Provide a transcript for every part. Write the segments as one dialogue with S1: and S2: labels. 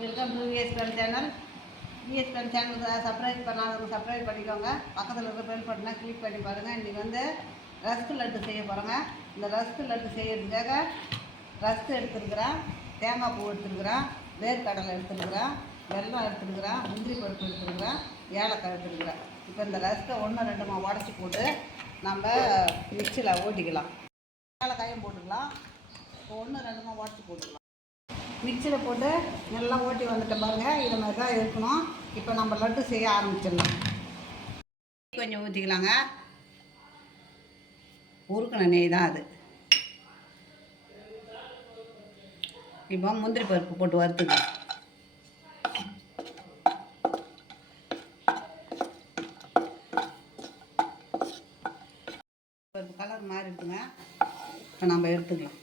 S1: Welcome to VSPN channel VSPN சேனலுக்கு subscribe பண்ணாதவங்க subscribe பண்ணிக்கோங்க. பக்கத்தில் இருக்க பெல் பட்டனை கிளிக் பண்ணி பாருங்கள் இன்றைக்கி வந்து ரஸ்க்கு லட்டு செய்ய போகிறோங்க இந்த ரஸ்க்கு லட்டு செய்கிறதுக்காக ரஸ்க்கு எடுத்துருக்குறேன். தேங்காய் பூ எடுத்துருக்குறேன். வேர்க்கடலை எடுத்துருக்குறேன். வெள்ளம் எடுத்துருக்குறேன். முந்திரி பருப்பு எடுத்துருக்குறேன். ஏலக்காய் எடுத்துருக்குறேன். இப்போ இந்த ரஸ்க்கை ஒன்று ரெண்டுமா உடச்சி போட்டு நம்ம மிக்சியில் ஓட்டிக்கலாம். ஏலக்காயும் போட்டுக்கலாம். இப்போ ஒன்று ரெண்டுமா உடச்சி போட்டுக்கலாம். மிக்சியில் போட்டு நல்லா ஓட்டி வந்துட்ட பாருங்க. இது மாதிரி தான் இருக்கணும். இப்போ நம்ம லட்டு செய்ய ஆரம்பிச்சிடலாம். கொஞ்சம் ஊற்றிக்கலாங்க உருக்கின நெய் தான் அது. இப்போ முந்திரி பருப்பு போட்டு வறுத்துக்கலாம் பருப்பு கலர் இருக்குங்க இப்போ நம்ம எடுத்துக்கலாம்.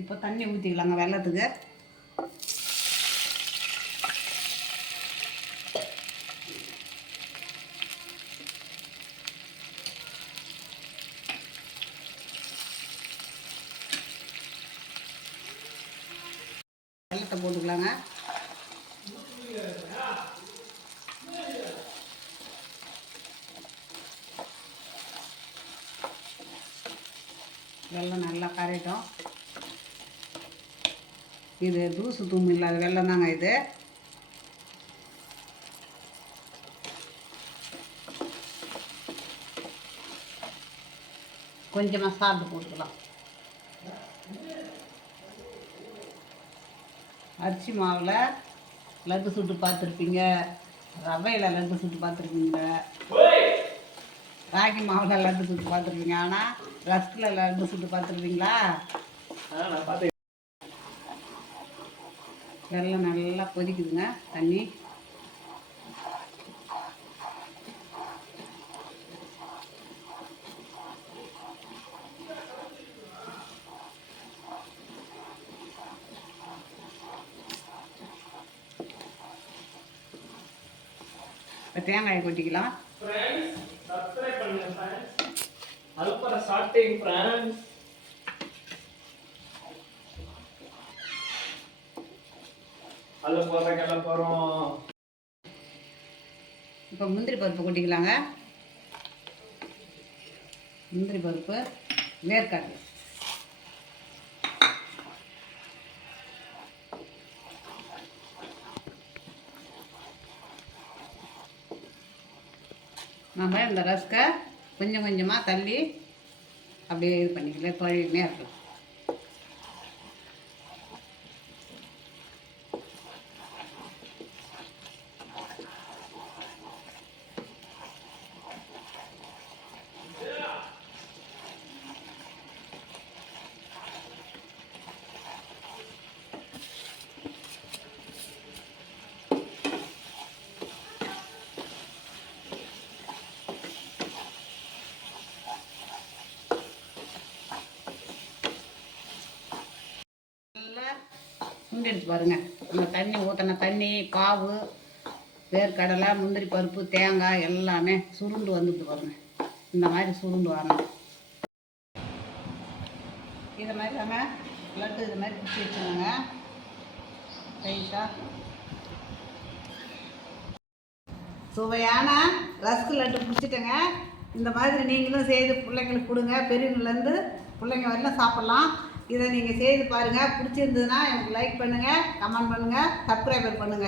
S1: இப்போ தண்ணி ஊற்றிக்கலாங்க வெள்ளத்துக்கு. வெள்ளத்தை போட்டுக்கலாங்க. வெள்ளம் நல்லா கரையட்டும். இது தூசு தூம்பு இல்லாத வெள்ளம் தாங்க இது. கொஞ்சமாக சாப்பிட்டு போட்டுக்கலாம். அரிசி மாவில் லட்டு சுட்டு பார்த்துருப்பீங்க. ரவையில் லட்டு சுட்டு பார்த்துருப்பீங்க. ராகி மாவில் லட்டு சுட்டு பார்த்துருப்பீங்க. ஆனால் ரஸ்கில் லட்டு சுட்டு பார்த்துருப்பீங்களா? வெள்ளம் நல்லா கொதிக்குதுங்க தண்ணி. தேங்காயை கொட்டிக்கலாம்.
S2: ஃப்ரெண்ட்ஸ் சப்ஸ்கிரைப் பண்ணுங்க ஃப்ரெண்ட்ஸ் அல்பர சாப்பிட்டீங்க ஃப்ரெண்ட்ஸ் அல்ல போறதுக்கு எல்லாம் போறோம்.
S1: இப்போ முந்திரி பருப்பு கொட்டிக்கலாங்க. முந்திரி பருப்பு வேர்க்கடலை. நம்ம இந்த ரஸ்கை கொஞ்சம் கொஞ்சமாக தள்ளி அப்படியே இது பண்ணிக்கலாம் தொழிலே இருக்கலாம் சுண்டிடுச்சு பாருங்க. நம்ம தண்ணி ஊற்றின தண்ணி பாவு வேர்க்கடலை முந்திரி பருப்பு தேங்காய் எல்லாமே சுருண்டு வந்துட்டு பாருங்க. இந்த மாதிரி சுருண்டு வரணும். இதை மாதிரி தாங்க லட்டு இது மாதிரி பிடிச்சி வச்சுருங்க ரைட்டாக சுவையான ரஸ்க்கு லட்டு பிடிச்சிட்டேங்க. இந்த மாதிரி நீங்களும் செய்து பிள்ளைங்களுக்கு கொடுங்க. பெரியவங்கலேருந்து பிள்ளைங்க வரலாம் சாப்பிட்லாம். இதை நீங்கள் செய்து பாருங்கள் பிடிச்சிருந்ததுன்னா எனக்கு லைக் பண்ணுங்கள் கமெண்ட் பண்ணுங்கள் சப்ஸ்கிரைபர் பண்ணுங்கள்